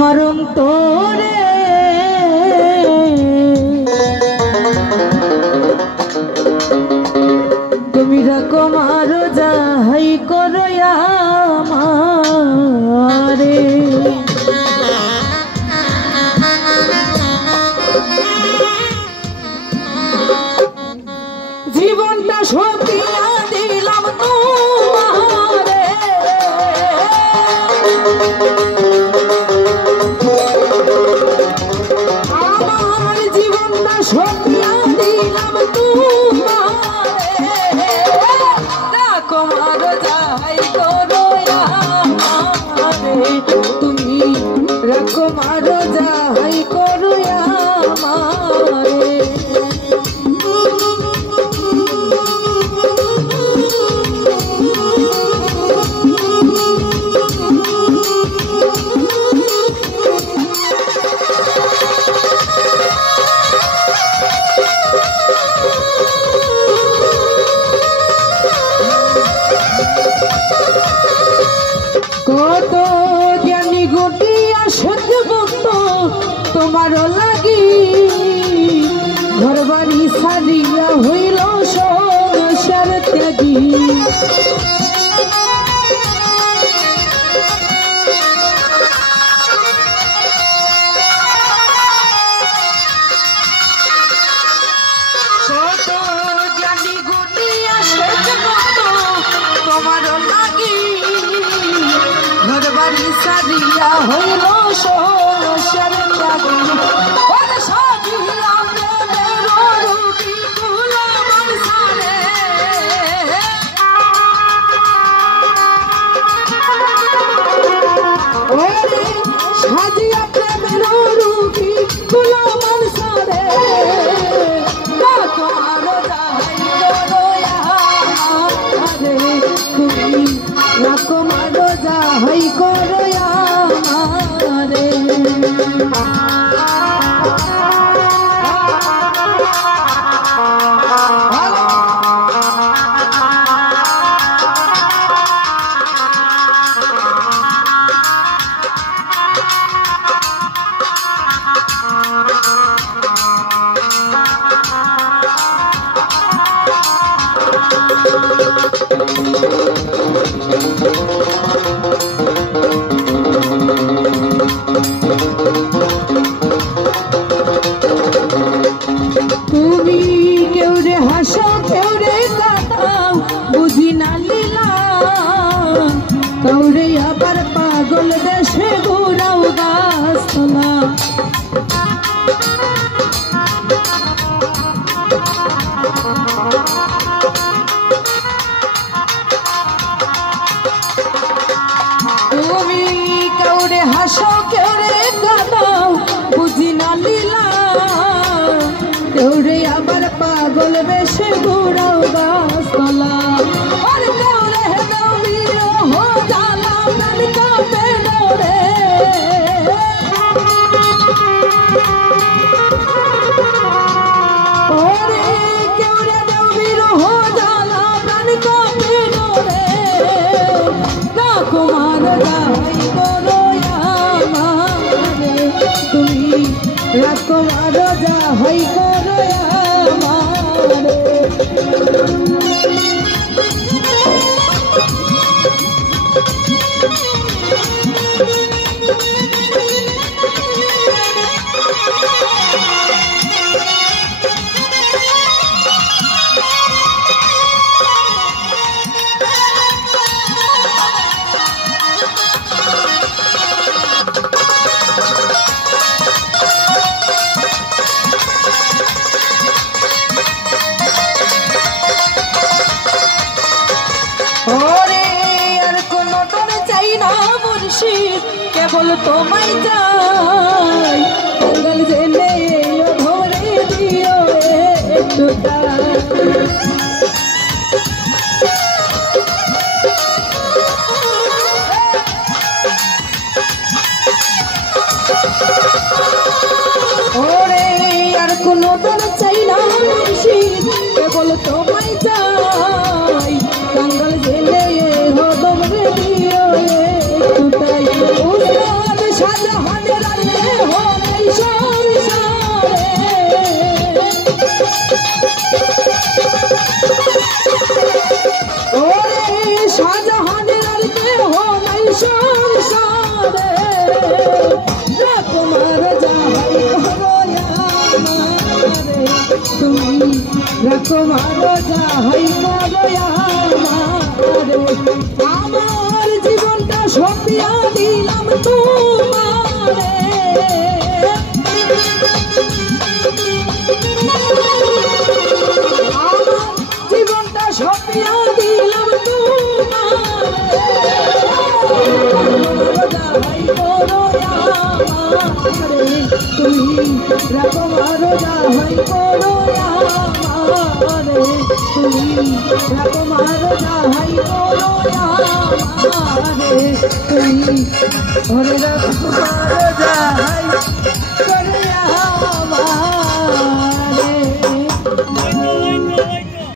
আমার অন্তরে তুমি রকম আরো যাহাই করো আমারে জীবনটা সপিয়া দিলাম তোমারে আমার জীবনটা সপিয়া দিলাম তোমারে রাখো মারো যাই করো আমারে তুমি রাখো মারো যাই করো আমারে কত জ্ঞানী গুটিয়া সত্য ভক্ত তোমার লাগি ঘর বাড়ি সারিয়া হইল সংসার ত্যাগী কত জ্ঞানী গুটিয়া সত্য ভক্ত তোমার লাগি ঘর বাড়ি সারিয়া হইল সংসার ত্যাগী সাজিয়া প্রেমের রূপী গোলাম সারে ওরে সাজিয়া প্রেমের রূপী গোলাম সারে রাখো মারো যাহাই করো আমারে তুমি কেউ রে হাসো কেউ রে কাঁদাও বুঝি না লীলা কাউরে আবার পাগল দেশে ঘুরাও গাছতলা তুমি কেউ রে হাসো কেউ রে কাঁদাও বুঝি না লীলা কেউরে আবার পাগল বেশে ঘুরাও গাছতলা আর কেউরে দাও বিরহ জ্বালা প্রাণ কাঁপে রে ওরে কেউরে দাও বিরহ জ্বালা প্রাণ কাঁপে রে রাখো মারো যাই করো আমারে তুমি রাখো মারো যাই করো আমারে ওরে আর কোনো তোর চাই না মুর্শিদ কেবল তোমায় চাই জঙ্গল জেলে ধরে দিও একটু ওরে আর কোনো তোর চাই না মুর্শিদ কেবল তোমায় চাই জঙ্গল জেলে হদম রে দিও একটু তাই উস্তাদ শাহজাহান তোমার যাহাই করো আমারে তুমি তোমার যাহাই করো আমারে আমার জীবনটা সপিয়া দিলাম তোমারে আমার জীবনটা সপিয়া দিলাম তোমারে যাহাই করো আমারে তুমি তোমার যাহাই করো আমারে তুমি তোমার যাহাই করো আমারে তুমি তোমার